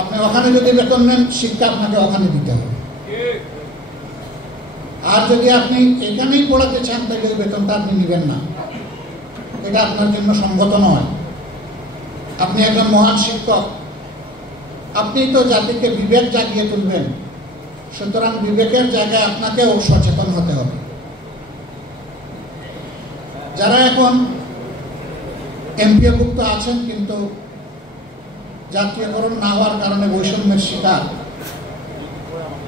আপনি ওখানে যদি বেতন নেন, শিক্ষা আপনাকে ওখানে দিতে হবে। আর যদি আপনি এখানেই পড়াতে চান, তাহলে ওই বেতনটা আপনি নেবেন না, এটা আপনার জন্য সঙ্গত নয়। আপনি একজন মহান শিক্ষক, আপনি তো জাতিকে বিবেক জাগিয়ে তুলবেন, সুতরাং বিবেকের জায়গায় আপনাকেও সচেতন হতে হবে। যারা এখন এমপিওভুক্ত আছেন কিন্তু জাতীয়করণ না হওয়ার কারণে বৈষম্যের শিকার,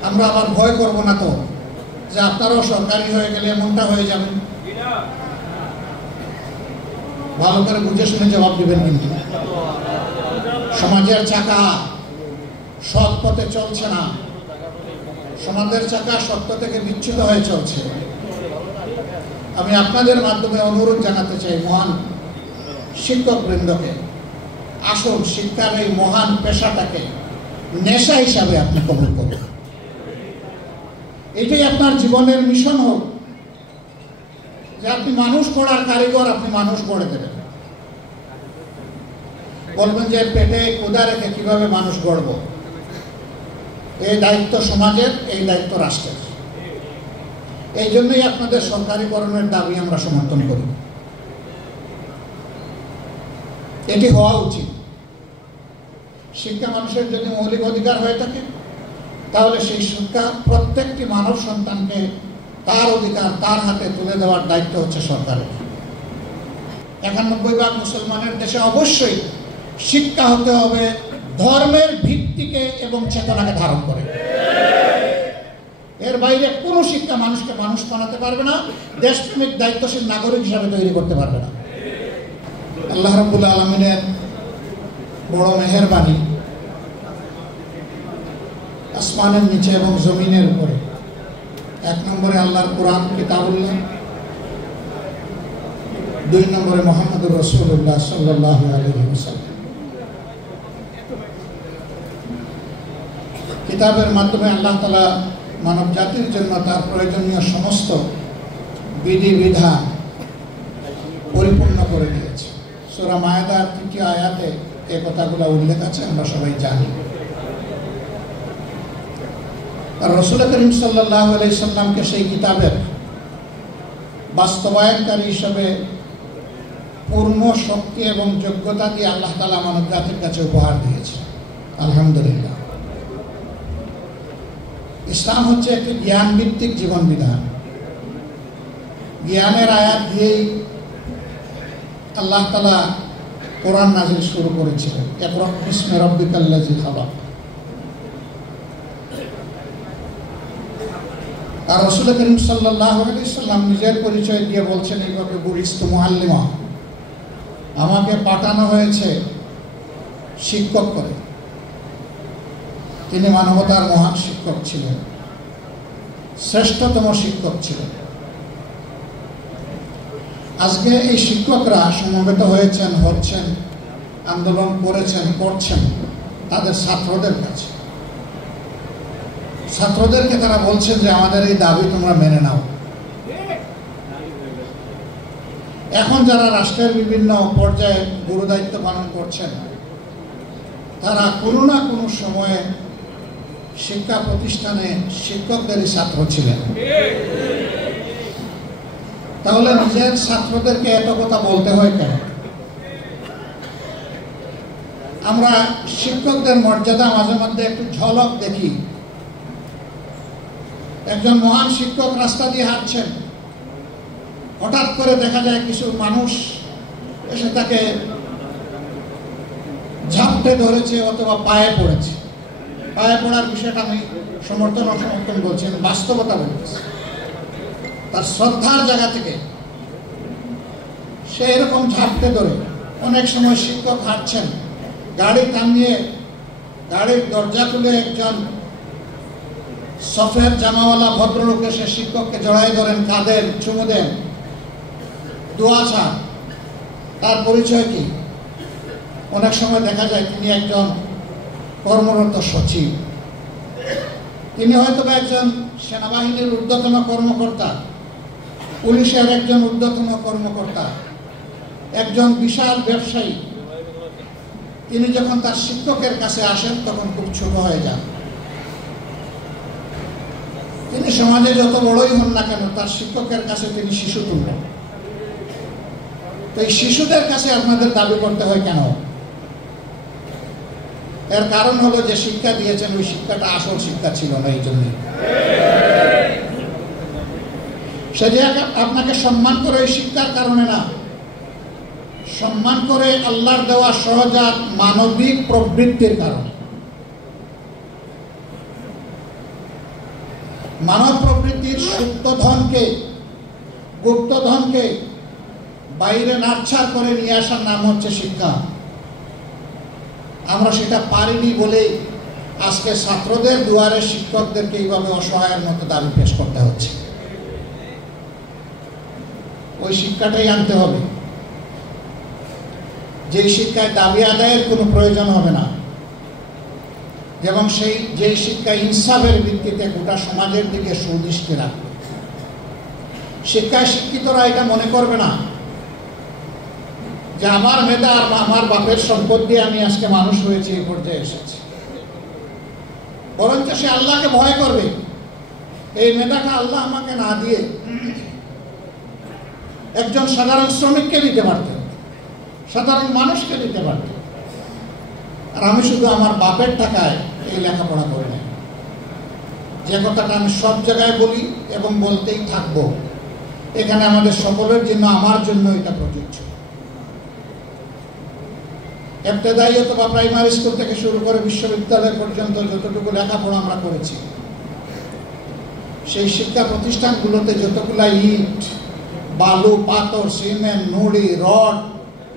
আমরা আবার ভয় করব না তো যে আপনারাও সরকারি হয়ে গেলে এমনটা হয়ে যাবেন? ভালো করে বুঝে শুনে জবাব দিবেন। কিন্তু সমাজের চাকা সৎ পথে চলছে না, সমাজের চাকা সত্য থেকে বিচ্যুত হয়ে চলছে। আমি আপনাদের মাধ্যমে অনুরোধ জানাতে চাই মহান শিক্ষক বৃন্দকে, আসল শিক্ষার এই মহান পেশাটাকে নেশা হিসাবে আপনি কবুল করুন। এটাই আপনার জীবনের মিশন হোক যে আপনি মানুষ গড়ার কারিগর, আপনি মানুষ গড়ে দেবেন। বলবেন যে পেটে ক্ষুধা রেখে কিভাবে মানুষ গড়ব, এই দায়িত্ব সমাজের, এই দায়িত্ব রাষ্ট্রের। এই জন্যই আপনাদের সরকারিকরণের দাবি আমরা সমর্থন করি। এটি হওয়া উচিত। শিক্ষা মানুষের যদি মৌলিক অধিকার হয়ে থাকে, তাহলে সেই শিক্ষা প্রত্যেকটি মানব সন্তানকে তার অধিকার তার হাতে তুলে দেওয়ার দায়িত্ব হচ্ছে সরকারের। 91% মুসলমানের দেশে অবশ্যই শিক্ষা হতে হবে ধর্মের ভিত্তিকে এবং চেতনাকে ধারণ করে। এর বাইরে কোনো শিক্ষা মানুষকে মানুষ বানাতে পারবে না, দেশপ্রেমিক দায়িত্বশীল নাগরিক হিসাবে তৈরি করতে পারবে না। আল্লাহ রাব্বুল আলামিনের বড় মেহেরবানি, আসমানের নিচে এবং জমিনের উপরে। 1 নম্বরে আল্লাহর কোরআন কিতাবুল্লাহ, 2 নম্বরে মুহাম্মদুর রাসূলুল্লাহ সাল্লাল্লাহু আলাইহি ওয়াসাল্লাম। কিতাবের মাধ্যমে আল্লাহ তাআলা মানব জাতির জন্য তার প্রয়োজনীয় সমস্ত বিধিবিধান পরিপূর্ণ করে দিয়েছে। সূরা মায়েদার 3টি আয়াতে এই কথাগুলো উল্লেখ আছে, আমরা সবাই জানি। আর রাসূল করিম সাল্লাল্লাহু আলাইহি সাল্লামকে সেই কিতাবের বাস্তবায়নকারী হিসেবে পূর্ণ শক্তি এবং যোগ্যতা দিয়ে আল্লাহ তাআলা মানব জাতির কাছে উপহার দিয়েছে। আলহামদুলিল্লাহ। ইসলাম হচ্ছে একটি জ্ঞান ভিত্তিক জীবন বিধান। জ্ঞানের আয়াত দিয়েই আল্লাহ তাআলা কোরআন নাযিল শুরু করেছিলেন। ইকরা বিসমি রাব্বিকাল্লাযী খালাক। আর রাসূল করিম সাল্লাল্লাহু আলাইহি সাল্লাম নিজের পরিচয় দিয়ে বলছেন এইভাবে, বুইস্তু মুআল্লিমা, আমাকে পাঠানো হয়েছে শিক্ষক করে। তিনি মানবতার মহান শিক্ষক ছিলেন, শ্রেষ্ঠতম শিক্ষক ছিলেন। আজকে এই শিক্ষকরা সমবেত হয়েছেন, হচ্ছেন, আন্দোলন করেছেন, করছেন তাদের ছাত্রদের কাছে। ছাত্রদেরকে তারা বলছেন যে আমাদের এই দাবি তোমরা মেনে নাও। এখন যারা রাষ্ট্রের বিভিন্ন পর্যায়ে গুরুদায়িত্ব পালন করছেন, তারা কোনো না কোনো সময়ে শিক্ষা প্রতিষ্ঠানে শিক্ষকদেরই ছাত্র ছিলেন। তাহলে নিজের ছাত্রদেরকে এত কথা বলতে হয় কেন? আমরা শিক্ষকদের মর্যাদা মাঝে মধ্যে একটু ঝলক দেখি। একজন মহান শিক্ষক রাস্তা দিয়ে হাঁটছেন, হঠাৎ করে দেখা যায় কিছু মানুষ এসে তাকে ঝাপটে ধরেছে অথবা পায়ে পড়েছে। পায়ে পড়ার বিষয়টা আমি সমর্থন অসমর্থন বলছি, আমি বাস্তবতা বলছি। তার শ্রদ্ধার জায়গা থেকে সে এরকম ঝাপটে ধরে, অনেক সময় শিক্ষক হাঁটছেন, গাড়ি থামিয়ে গাড়ির দরজা খুলে একজন সফেদ জামাওয়ালা ভদ্রলোক এসে শিক্ষককে জড়াই ধরেন, কাঁদেন, চুমু দেন, দোয়া চান। তার পরিচয় কি? অনেক সময় দেখা যায় তিনি একজন কর্মরত সচিব, তিনি হয়তো একজন সেনাবাহিনীর ঊর্ধ্বতন কর্মকর্তা, পুলিশের একজন ঊর্ধ্বতন কর্মকর্তা, একজন বিশাল ব্যবসায়ী, তিনি যখন তার শিক্ষকের কাছে আসেন তখন খুব ছোট হয়ে যান। তিনি সমাজে যত বড়ই হন না কেন তার শিক্ষকের কাছে তিনি শিশু তুলবেন। তো এই শিশুদের কাছে আপনাদের দাবি করতে হয় কেন? এর কারণ হলো যে শিক্ষা দিয়েছেন ওই শিক্ষাটা আসল শিক্ষা ছিল না। এই জন্য সে যে আপনাকে সম্মান করে ওই শিক্ষার কারণে না, সম্মান করে আল্লাহর দেওয়া সহজাত মানবিক প্রবৃত্তির কারণে। মানব প্রবৃত্তির সুপ্তধনকে, গুপ্তধনকে বাইরে নাড়ছাড় করে নিয়ে আসার নাম হচ্ছে শিক্ষা। আমরা সেটা পারিনি বলেই আজকে ছাত্রদের দুয়ারে শিক্ষকদেরকে এইভাবে অসহায়ের মতো দাবি পেশ করতে হচ্ছে। ওই শিক্ষাটাই আনতে হবে, যে শিক্ষায় দাবি আদায়ের কোনো প্রয়োজন হবে না, এবং যেই শিক্ষা ইনসাফের ভিত্তিতে গোটা সমাজের দিকে সুদৃষ্টি রাখবে। শিক্ষায় শিক্ষিতরা এটা মনে করবে না যে আমার মেধা আর আমার বাপের সম্পদ দিয়ে আমি আজকে মানুষ হয়েছি, এই পর্যায়ে এসেছি। বরঞ্চ সে আল্লাহকে ভয় করবে, এই মেধাটা আল্লাহ আমাকে না দিয়ে একজন সাধারণ শ্রমিককে দিতে পারতেন, সাধারণ মানুষকে দিতে পারতেন, আর আমি শুধু আমার বাপের টাকায় এই লেখাপড়া করি না। যে কথাটা আমি সব জায়গায় বলি এবং বলতেই থাকবো, এখানে আমাদের সকলের জন্য, আমার জন্য এটা প্রযোজ্য। ইবতেদায়ী অথবা প্রাইমারি স্কুল থেকে শুরু করে বিশ্ববিদ্যালয় পর্যন্ত যতটুকু লেখাপড়া আমরা করেছি, সেই শিক্ষা প্রতিষ্ঠানগুলোতে যতগুলা ইট, বালু, পাথর, সিমেন্ট, নুড়ি, রড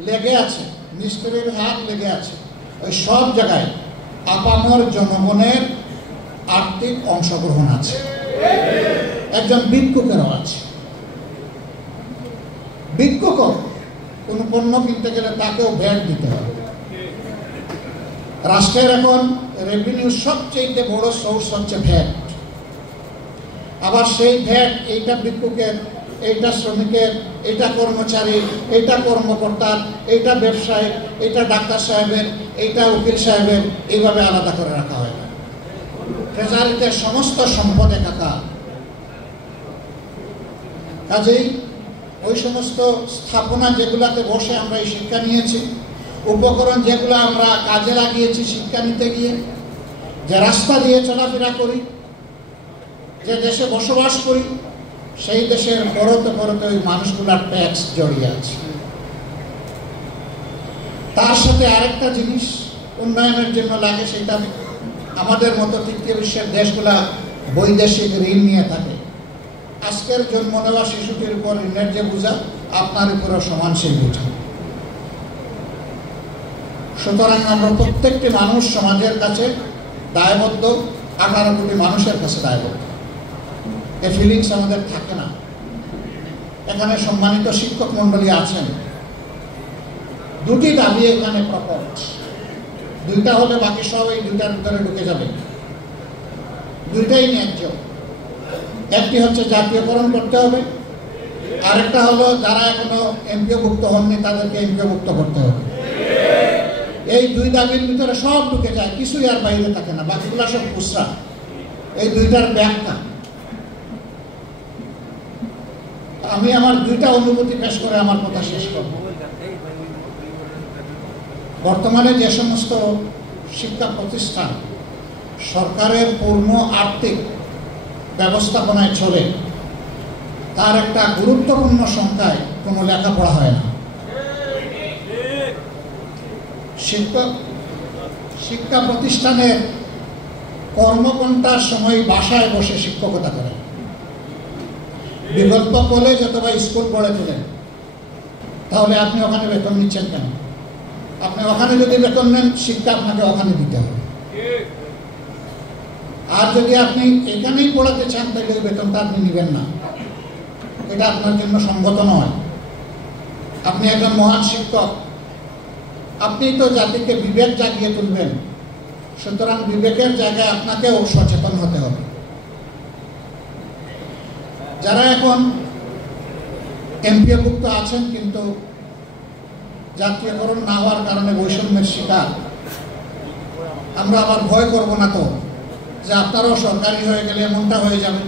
লেগে আছে, মিস্ত্রির হাত লেগে আছে, ওই সব জায়গায় আপামর জনগণের আর্থিক অংশগ্রহণ আছে, একজন ভিক্ষুকেরও আছে। ভিক্ষুক কোন পণ্য কিনতে গেলে তাকেও ভ্যাট দিতে হবে। রাষ্ট্রের এখন রেভিনিউ সবচেয়ে বড় সোর্স হচ্ছে ভ্যাট। আবার সেই ভ্যাট এইটা ভিক্ষুকের, এইটা শ্রমিকের, এইটা কর্মচারীর, এইটা কর্মকর্তার, এইটা ব্যবসায়ী, এইটা ডাক্তার সাহেবের, এইটা উকিল সাহেবের, এইভাবে আলাদা করে রাখা হয় না। ট্রেজারিতে সমস্ত সম্পদ একাকার। কাজেই ওই সমস্ত স্থাপনা যেগুলাতে বসে আমরা এই শিক্ষা নিয়েছি, উপকরণ যেগুলো আমরা কাজে লাগিয়েছি শিক্ষা নিতে গিয়ে, যে রাস্তা দিয়ে চলাফেরা করি, যে দেশে বসবাস করি, সেই দেশের পরতে পরতে ওই মানুষগুলার ট্যাক্স জড়িয়ে আছে। তার সাথে আরেকটা জিনিস উন্নয়নের জন্য লাগে, সেটা আমাদের মতো তৃতীয় বিশ্বের দেশগুলা বৈদেশিক ঋণ নিয়ে থাকে। আজকের জন্ম নেওয়া শিশুটির উপর ঋণের যে বোঝা, আপনার উপরও সমান সেই বোঝা। সুতরাং আমরা প্রত্যেকটি মানুষ সমাজের কাছে দায়বদ্ধ, 18 কোটি মানুষের কাছে দায়বদ্ধ। এই ফিলিংস আমাদের থাকে না। এখানে সম্মানিত শিক্ষক মন্ডলী আছেন, দুটি দাবি এখানে প্রকট। দুইটা হলে বাকি সব এই দুইটার ভিতরে ঢুকে যাবে, দুইটাই ন্যায্য। একটি হচ্ছে জাতীয়করণ করতে হবে, আরেকটা হলো যারা এখনো এমপিওভুক্ত হননি তাদেরকে এমপিওভুক্ত করতে হবে। এই দুই দাবির ভিতরে সব ঢুকে যায়, কিছুই আর বাইরে থাকে না, বাকিগুলো সব খুচরা। এই দুইটার ব্যাখ্যা আমি আমার দুইটা অনুভূতি পেশ করে আমার কথা শেষ করব। বর্তমানে যে সমস্ত শিক্ষা প্রতিষ্ঠান সরকারের পূর্ণ আর্থিক ব্যবস্থাপনায় চলে, তার একটা গুরুত্বপূর্ণ সংখ্যায় কোনো লেখাপড়া হয় না। শিক্ষা প্রতিষ্ঠানের কর্মঘণ্টার সময় বাসায় বসে শিক্ষকতা করেন, বিকল্প কলেজ অথবা স্কুল গড়ে তোলেন। তাহলে আপনি ওখানে বেতন নিচ্ছেন কেন? আপনি ওখানে যদি বেতন নেন, শিক্ষা আপনাকে ওখানে দিতে হবে। আর যদি আপনি এখানেই পড়াতে চান, তাহলে ওই বেতনটা আপনি নেবেন না, এটা আপনার জন্য সঙ্গত নয়। আপনি একজন মহান শিক্ষক, আপনি তো জাতিকে বিবেক জাগিয়ে তুলবেন, সুতরাং বিবেকের জায়গায় আপনাকেও সচেতন হতে হবে। যারা এখন এমপিওভুক্ত আছেন কিন্তু জাতীয়করণ না হওয়ার কারণে বৈষম্যের শিকার, আমরা আবার ভয় করব না তো যে আপনারাও সরকারি হয়ে গেলে এমনটা হয়ে যাবেন?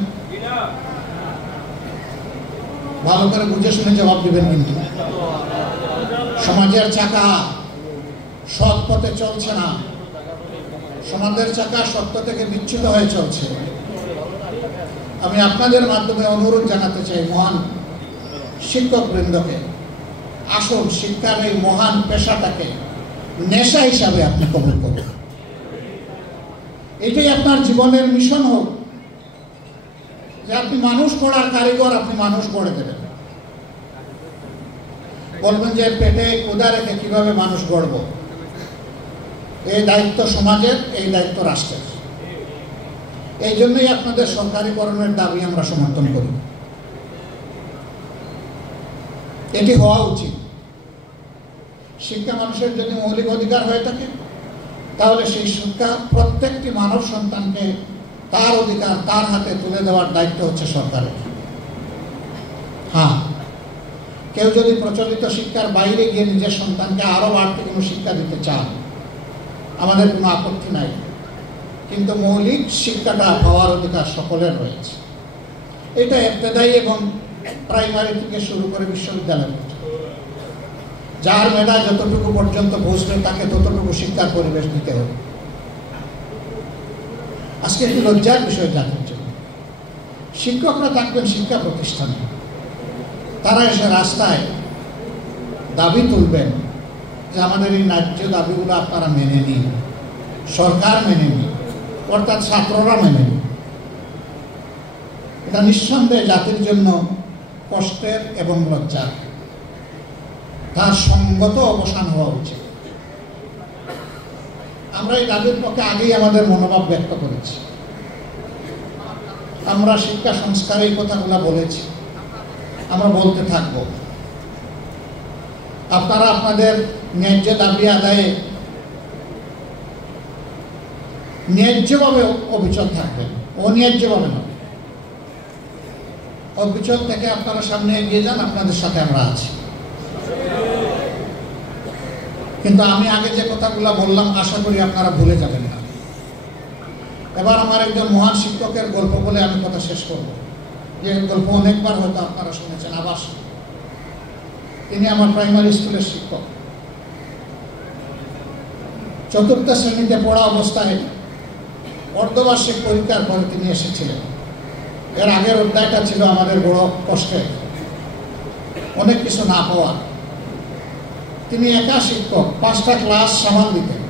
ভালো করে বুঝে শুনে জবাব দিবেন। কিন্তু সমাজের চাকা সৎ পথে চলছে না, সমাজের চাকা সত্য থেকে বিচ্যুত হয়ে চলছে। আমি আপনাদের মাধ্যমে অনুরোধ জানাতে চাই মহান শিক্ষক বৃন্দকে, আসুন শিক্ষার এই মহান পেশাটাকে নেশা হিসাবে আপনি কবুল করুন। এটাই আপনার জীবনের মিশন হোক যে আপনি মানুষ গড়ার কারিগর, আপনি মানুষ গড়ে দেবেন। বলবেন যে পেটে ক্ষুধা রেখে কিভাবে মানুষ গড়ব, এই দায়িত্ব সমাজের, এই দায়িত্ব রাষ্ট্রের। এই জন্যই আপনাদের সরকারিকরণের দাবি আমরা সমর্থন করি। এটি হওয়া উচিত। শিক্ষা মানুষের যদি মৌলিক অধিকার হয়ে থাকে, তাহলে সেই শিক্ষা প্রত্যেকটি মানব সন্তানকে তার অধিকার তার হাতে তুলে দেওয়ার দায়িত্ব হচ্ছে সরকারের। হ্যাঁ, কেউ যদি প্রচলিত শিক্ষার বাইরে গিয়ে নিজের সন্তানকে আরো বাড়তি কোনো শিক্ষা দিতে চান, আমাদের কোনো আপত্তি নাই, কিন্তু মৌলিক শিক্ষাটা পাওয়ার অধিকার সকলের রয়েছে। এটা ইবতেদায়ী এবং প্রাইমারি থেকে শুরু করে বিশ্ববিদ্যালয় পর্যন্ত যার মেধা যতটুকু পর্যন্ত পৌঁছবে তাকে ততটুকু শিক্ষার পরিবেশ দিতে হবে। আজকে একটি লজ্জার বিষয় জাতির জন্য, শিক্ষকরা থাকবেন শিক্ষা প্রতিষ্ঠানে, তারা এসে রাস্তায় দাবি তুলবেন যে আমাদের এই ন্যায্য দাবিগুলো আপনারা মেনে নিন, সরকার মেনে নিন, অর্থাৎ ছাত্ররা মেনে নিন। এটা নিঃসন্দেহে জাতির জন্য কষ্টের এবং লজ্জার, তার সঙ্গত অবসান হওয়া উচিত। আমরা এই দাবির পক্ষে আগেই আমাদের মনোভাব ব্যক্ত করেছি। আমরা শিক্ষা সংস্কারের কথাগুলো বলেছি, আমরা বলতে থাকব। আপনারা আপনাদের ন্যায্য দাবি আদায়ে ন্যায্যভাবে অবিচল থাকবেন, অন্যায্যভাবে নয়। অবিচল থেকে আপনারা সামনে এগিয়ে যান, আপনাদের সাথে আমরা আছি। কিন্তু আমি আগে যে কথাগুলো বললাম আশা করি আপনারা ভুলে যাবেন না। এবার আমার একজন মহান শিক্ষকের গল্প বলে আমি কথা শেষ করব, যে গল্প অনেকবার হয়তো আপনারা শুনেছেন। আবাস, তিনি আমার প্রাইমারি স্কুলের শিক্ষক। চতুর্থ শ্রেণীতে পড়া অবস্থায় অর্ধবার্ষিক পরীক্ষার পরে তিনি এসেছিলেন। এর আগের অধ্যায়টা ছিল আমাদের বড় কষ্টের, অনেক কিছু না পাওয়া। তিনি একা শিক্ষক, 5টা ক্লাস সামাল দিতেন।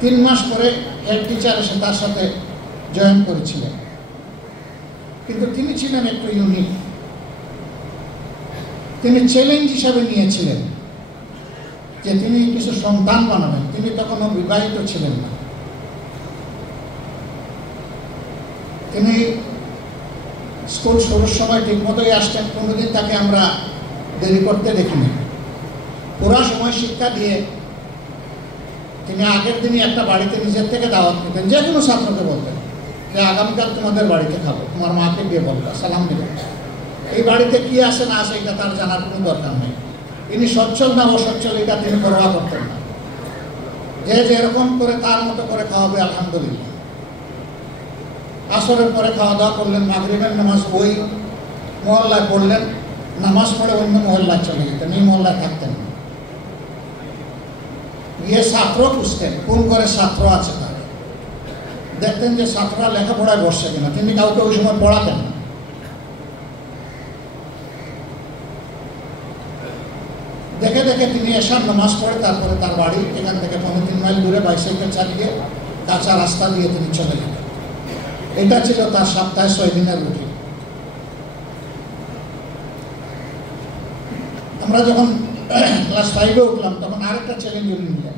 3 মাস পরে হেড টিচার এসে তার সাথে জয়েন করেছিলেন। কিন্তু তিনি ছিলেন একটু ইউনিক। তিনি চ্যালেঞ্জ হিসাবে নিয়েছিলেন যে তিনি কিছু সন্তান বানাবেন। তিনি তখনও বিবাহিত ছিলেন না। তিনি স্কুল শুরুর সময় ঠিক মতোই আসতেন, কোনোদিন তাকে আমরা দেরি করতে দেখিনি। পুরা সময় শিক্ষা দিয়ে তিনি আগের দিনই একটা বাড়িতে নিজের থেকে দাওয়াত নিতেন। যে কোনো ছাত্রকে বলতেন যে আগামীকাল তোমাদের বাড়িতে খাবো, তোমার মাকে গিয়ে বলবা, সালাম দিবেন। এই বাড়িতে কি আসে না আসে এটা তার জানার কোনো দরকার নেই। তিনি সচ্ছল না অসচ্ছল এটা তিনি পরোয়া করতেন না। যে যেরকম করে তার মতো করে খাওয়াবে আলহামদুলিল্লাহ। আসরের পরে খাওয়া দাওয়া করলেন, মাগরিবের নামাজ ওই মহল্লায় পড়লেন, নামাজ পড়ে অন্য মহল্লায় চলে যেতেন, এই মহল্লায় থাকতেন না। গিয়ে ছাত্র খুঁজতেন, কোন করে ছাত্র আছে তার, দেখতেন যে ছাত্ররা লেখাপড়ায় বসছে কিনা। তিনি কাউকে ওই সময় পড়াতেন। দেখে দেখে তিনি এশার নামাজ পড়ে তারপরে তার বাড়ি এখান থেকে 3 মাইল দূরে বাইসাইকেল চালিয়ে কাঁচা রাস্তা দিয়ে তিনি চলে যেতেন। এটা ছিল তার সপ্তাহে 6 দিনের রুটিন। আমরা যখন ক্লাস 5-এ উঠলাম তখন আরেকটা চ্যালেঞ্জ উনি নিলেন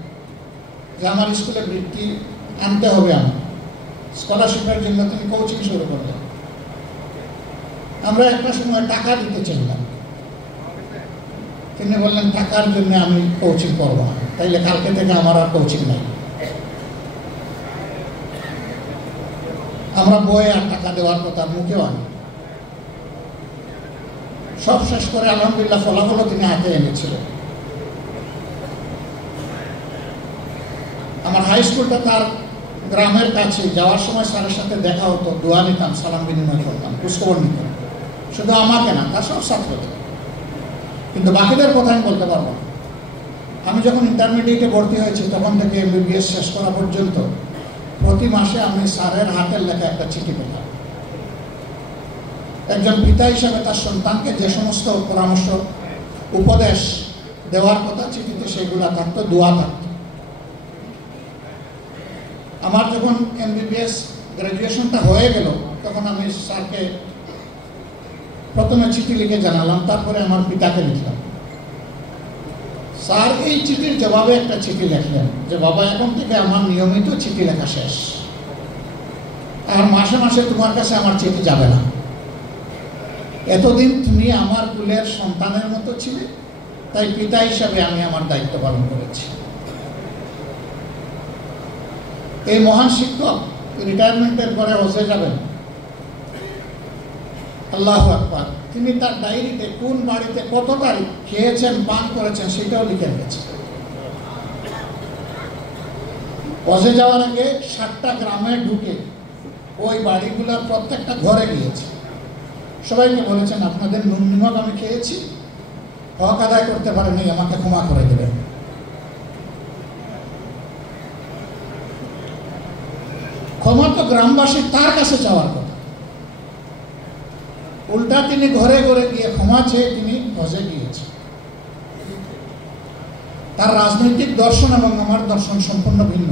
যে আমার স্কুলে বৃত্তি আনতে হবে, আমার স্কলারশিপের জন্য তিনি কোচিং শুরু করলেন। আমরা একটা সময় টাকা দিতে চাইলাম। তিনি বললেন টাকার জন্য আমি কোচিং করবো না, তাইলে কালকে থেকে আমার আর কোচিং নাই। আমরা বই আর টাকা দেওয়ার কথা মুখেও আনি। সব শেষ করে আলহামদুলিল্লাহ ফলাফলও তিনি হাতে এনেছিলেন। আমার হাই স্কুলটা তার গ্রামের কাছে, যাওয়ার সময় স্যারের সাথে দেখা হতো, দোয়া নিতাম, সালাম বিনিময় করতাম, খোঁজখবর নিতাম। শুধু আমাকে না, তার সব ছাত্রদের। কিন্তু বাকিদের কথা আমি বলতে পারবো না। আমি যখন ইন্টারমিডিয়েটে ভর্তি হয়েছি তখন থেকে MBBS শেষ করা পর্যন্ত প্রতি মাসে আমি স্যারের হাতের লেখা একটা চিঠি পেতাম। একজন পিতা হিসাবে তার সন্তানকে যে সমস্ত পরামর্শ উপদেশ দেওয়ার কথা চিঠিতে সেগুলো থাকতো, দোয়া থাকতো। আমার যখন MBBS গ্র্যাজুয়েশনটা হয়ে গেল তখন আমি স্যারকে প্রথমে চিঠি লিখে জানালাম, তারপরে আমার পিতাকে লিখলাম। স্যার এই চিঠির জবাবে একটা চিঠি লিখলেন যে বাবা, এখন থেকে আমার নিয়মিত চিঠি লেখা শেষ, আর মাসে মাসে তোমার কাছে আমার চিঠি যাবে না। এতদিন তুমি আমার কুলের সন্তানের মতো ছিলে, তাই পিতা হিসাবে আমি আমার দায়িত্ব পালন করেছি। এই মহান শিক্ষক রিটায়ারমেন্টের পরে হজে যাবেন, আল্লাহু আকবার। তিনি তার ডায়েরিতে কোন বাড়িতে কত তারিখ খেয়েছেন, পান করেছেন সেটাও লিখে রেখেছেন। হজে যাওয়ার আগে 7টা গ্রামে ঢুকে ওই বাড়িগুলোর প্রত্যেকটা ঘরে গিয়েছে, সবাইকে বলেছেন আপনাদের নুন নিমক আমি খেয়েছি, হক আদায় করতে পারেনি, আমাকে ক্ষমা করে দেবেন। ক্ষমা তো গ্রামবাসী তার কাছে চাওয়ার কথা, উল্টা তিনি ঘরে ঘরে গিয়ে ক্ষমা চেয়ে তিনি হজে গিয়েছেন। তার রাজনৈতিক দর্শন এবং আমার দর্শন সম্পূর্ণ ভিন্ন,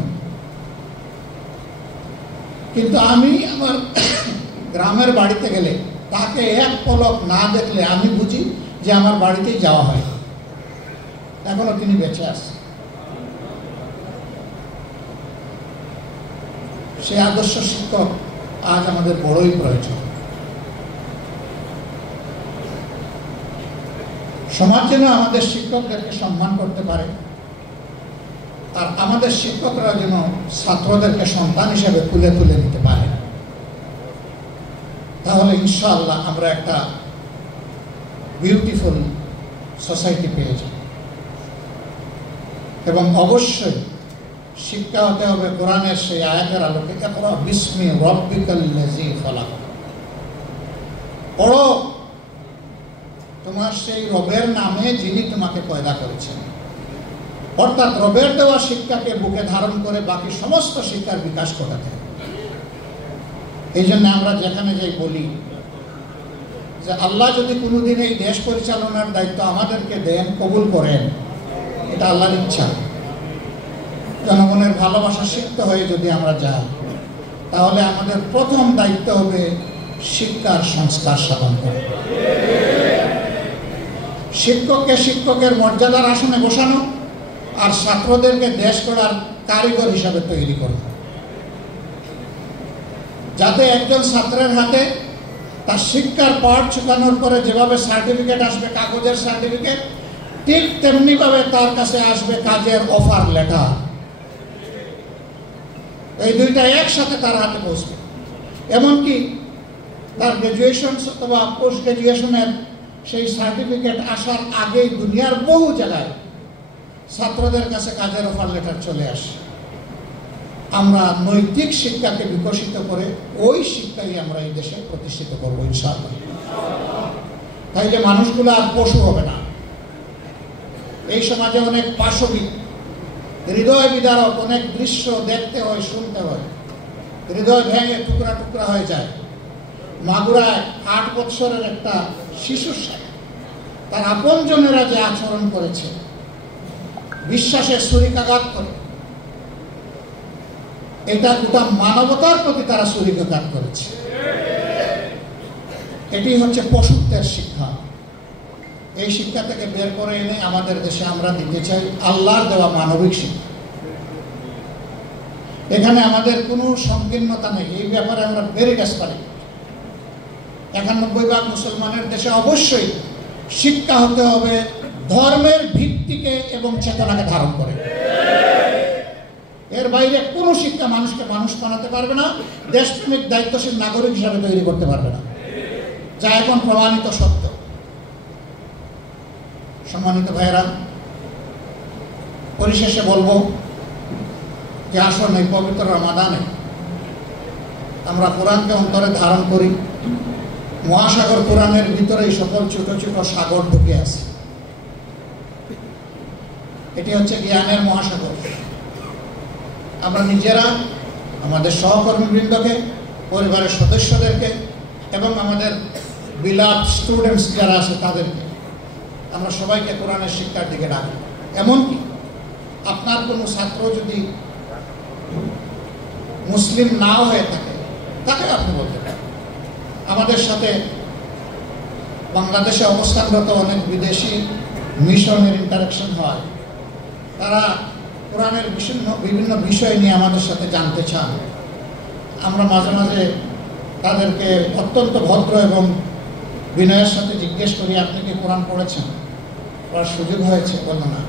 কিন্তু আমি আমার গ্রামের বাড়িতে গেলে তাকে এক পলক না দেখলে আমি বুঝি যে আমার বাড়িতেই যাওয়া হয়। এখনো তিনি বেঁচে আছে। সে আদর্শ শিক্ষক আজ আমাদের বড়ই প্রয়োজন। সমাজ যেন আমাদের শিক্ষকদেরকে সম্মান করতে পারে, আর আমাদের শিক্ষকরা যেন ছাত্রদেরকে সন্তান হিসেবে তুলে তুলে নিতে পারে। তাহলে ইনশাআল্লাহ আমরা একটা বিউটিফুল সোসাইটি পেয়ে যাব। এবং অবশ্যই শিক্ষা হতে হবে কোরআনের সেই আয়াতের আলোকে, ইকরা বিসমি রাব্বিকাল্লাযী খালাক। পড়ো তোমার সেই রবের নামে যিনি তোমাকে পয়দা করেছেন। অর্থাৎ রবের দেওয়া শিক্ষাকে বুকে ধারণ করে বাকি সমস্ত শিক্ষার বিকাশ ঘটাতে। এই জন্য আমরা যেখানে যাই বলি যে আল্লাহ যদি কোনোদিন এই দেশ পরিচালনার দায়িত্ব আমাদেরকে দেন, কবুল করেন, এটা আল্লাহর ইচ্ছা। জনগণের ভালোবাসা সিক্ত হয়ে যদি আমরা যাই, তাহলে আমাদের প্রথম দায়িত্ব হবে শিক্ষার সংস্কার সাধন করা। শিক্ষককে শিক্ষকের মর্যাদার আসনে বসানো, আর ছাত্রদেরকে দেশ গড়ার কারিগর হিসাবে তৈরি করা, যাতে একজন ছাত্রের হাতে তার শিক্ষার পাঠ শুকানোর পরে যেভাবে সার্টিফিকেট আসবে, কাগজের সার্টিফিকেট, ঠিক তেমনিভাবে তার কাছে আসবে কাজের অফার লেটার। এই দুইটা একসাথে তার হাতে পৌঁছবে। এমনকি তার গ্রাজুয়েশন অথবা পোস্ট গ্রাজুয়েশনের সেই সার্টিফিকেট আসার আগেই দুনিয়ার বহু জায়গায় ছাত্রদের কাছে কাজের অফার লেটার চলে আসে। আমরা নৈতিক শিক্ষাকে বিকশিত করে ওই শিক্ষাই আমরা এই দেশে প্রতিষ্ঠিত করবো ইনশাআল্লাহ। তাইলে মানুষগুলো আর পশু হবে না। এই সমাজে অনেক পাশবিক, হৃদয় বিদারক অনেক দৃশ্য দেখতে হয়, শুনতে হয়, হৃদয় ভেঙে টুকরা টুকরা হয়ে যায়। মাগুরায় 8 বৎসরের একটা শিশুর সাথে তার আপনজনেরা যে আচরণ করেছে, বিশ্বাসের ছুরিকাঘাত করে, এটা গোটা মানবতার প্রতি তারা ছুরিকাঘাত করেছে। এটি হচ্ছে পশুত্বের শিক্ষা। এই শিক্ষা থেকে বের করে এনে আমাদের দেশে আমরা দিতে চাই আল্লাহর দেওয়া মানবিক শিক্ষা। এখানে আমাদের কোনো সংকীর্ণতা নেই, এই ব্যাপারে আমরা ভেরি ডেসপারেট। 91 ভাগ মুসলমানের দেশে অবশ্যই শিক্ষা হতে হবে ধর্মের ভিত্তিকে এবং চেতনাকে ধারণ করে। এর বাইরে কোনো শিক্ষা মানুষকে মানুষ বানাতে পারবে না, দেশপ্রেমিক দায়িত্বশীল নাগরিক হিসাবে তৈরি করতে পারবে না, যা এখন প্রমাণিত সত্য। সম্মানিত ভাইয়েরা, পরিশেষে বলবো যে আসুন এই পবিত্র রমাদানে আমরা কোরআনকে অন্তরে ধারণ করি। মহাসাগর কোরআনের ভিতরে এই সকল ছোট ছোট সাগর ঢুকে আছে। এটি হচ্ছে জ্ঞানের মহাসাগর। আমরা নিজেরা, আমাদের সহকর্মীবৃন্দকে, পরিবারের সদস্যদেরকে এবং আমাদের বিলাভ স্টুডেন্টস যারা আছে তাদেরকে আমরা সবাইকে কোরআনের শিক্ষার দিকে ডাকি। এমনকি আপনার কোনো ছাত্র যদি মুসলিম নাও হয়ে থাকে তাকে আপনি বলতে পারেন। আমাদের সাথে বাংলাদেশে অবস্থানরত অনেক বিদেশি মিশনের ইন্টারাকশন হয়। তারা কোরআনের বিভিন্ন বিষয় নিয়ে আমাদের সাথে জানতে চান। আমরা মাঝে মাঝে তাদেরকে অত্যন্ত ভদ্র এবং বিনয়ের সাথে জিজ্ঞেস করি, আপনি কি কোরআন পড়েছেন? পড়ার সুযোগ হয়েছে? বলল না।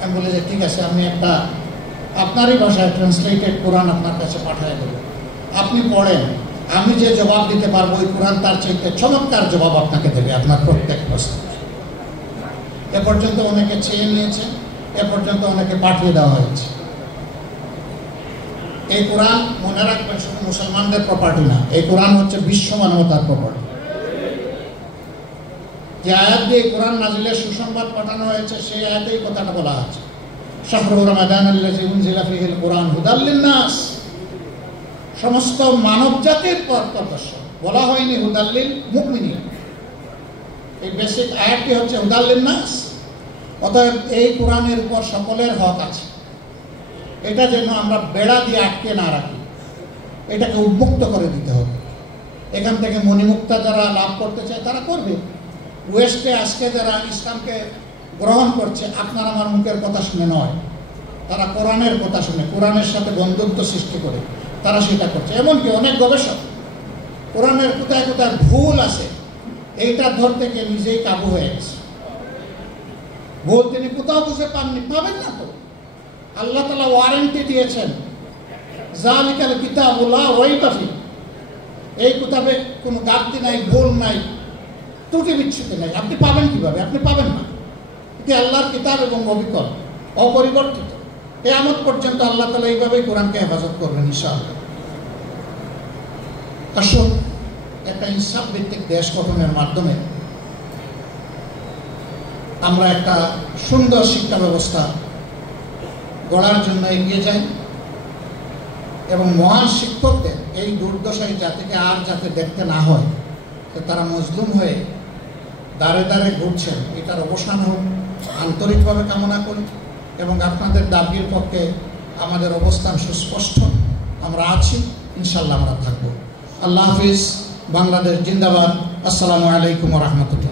আমি বলি যে ঠিক আছে, আমি একটা আপনারই ভাষায় ট্রান্সলেটেড কোরআন আপনার কাছে পাঠিয়ে দেব, আপনি পড়েন। আমি যে জবাব দিতে পারবো ওই কোরআন তার চাইতে চমৎকার জবাব আপনাকে দেবে আপনার প্রত্যেক প্রশ্ন। এ পর্যন্ত অনেকে চেয়ে নিয়েছে, এ পর্যন্ত অনেকে পাঠিয়ে দেওয়া হয়েছে। এই কোরআন মনে রাখবেন শুধু মুসলমানদের প্রপার্টি না, এই কোরআন হচ্ছে বিশ্ব মানবতার প্রপার্টি। যে আয়াত দিয়ে কোরআন নাজিলের সুসংবাদ পাঠানো হয়েছে সেই আয়াতেই কথাটা বলা আছে, শাহরু রমাদানাল্লাযী উনজিলা ফীহিল কুরআন হুদাল লিন-নাস। সমস্ত মানব জাতির পথ প্রদর্শক, বলা হয়নি হুদাল লিল মুমিনিন। এই বেসিক আয়াতটি হচ্ছে হুদাল লিন-নাস। অতএব এই কোরআনের উপর সকলের হক আছে। এটা যেন আমরা বেড়া দিয়ে আটকে না রাখি, এটাকে উন্মুক্ত করে দিতে হবে। এখান থেকে মণিমুক্তা যারা লাভ করতে চায় তারা করবে। ওয়েস্টে আজকে যারা ইসলামকে গ্রহণ করছে আপনার আমার মুখের কথা শুনে নয়, তারা কোরআনের কথা শুনে কোরআনের সাথে বন্ধুত্ব সৃষ্টি করে তারা সেটা করছে। এমনকি অনেক গবেষক কোরআনের কোথায় কোথায় ভুল আছে এইটা ধরতে গিয়ে নিজেই কাবু হয়ে গেছে। ভুল তিনি কোথাও বুঝে পাননি, পাবেন না তো। আল্লাহ তাআলা ওয়ারেন্টি দিয়েছেন, যালিকাল কিতাবু লা রাইবা ফীহ। এই কিতাবে কোনো গালতি নাই, ভুল নাই, ত্রুটি বিচ্ছুতি নাই। আপনি পাবেন কিভাবে? আপনি পাবেন না। এটি আল্লাহর কিতাব এবং অবিকল, অপরিবর্তিত। কিয়ামত পর্যন্ত আল্লাহ তাআলা এইভাবেই কোরআনকে হেফাজত করবেন ইনশাআল্লাহ। আসুন একটা ইনসাফ ভিত্তিক দেশ গঠনের মাধ্যমে আমরা একটা সুন্দর শিক্ষা ব্যবস্থা গড়ার জন্য এগিয়ে যাই এবং মহান শিক্ষকদের এই দুর্দশায় জাতিকে আর যাতে দেখতে না হয়, তারা মজলুম হয়ে দাঁড়ে দাঁড়ে ঘুরছেন, এটার অবসান হোক আন্তরিকভাবে কামনা করি। এবং আপনাদের দাবির পক্ষে আমাদের অবস্থান সুস্পষ্ট, আমরা আছি, ইনশাল্লাহ আমরা থাকবো। আল্লাহ হাফিজ। বাংলাদেশ জিন্দাবাদ। আসসালামু আলাইকুম ওয়া রাহমাতুল্লাহ।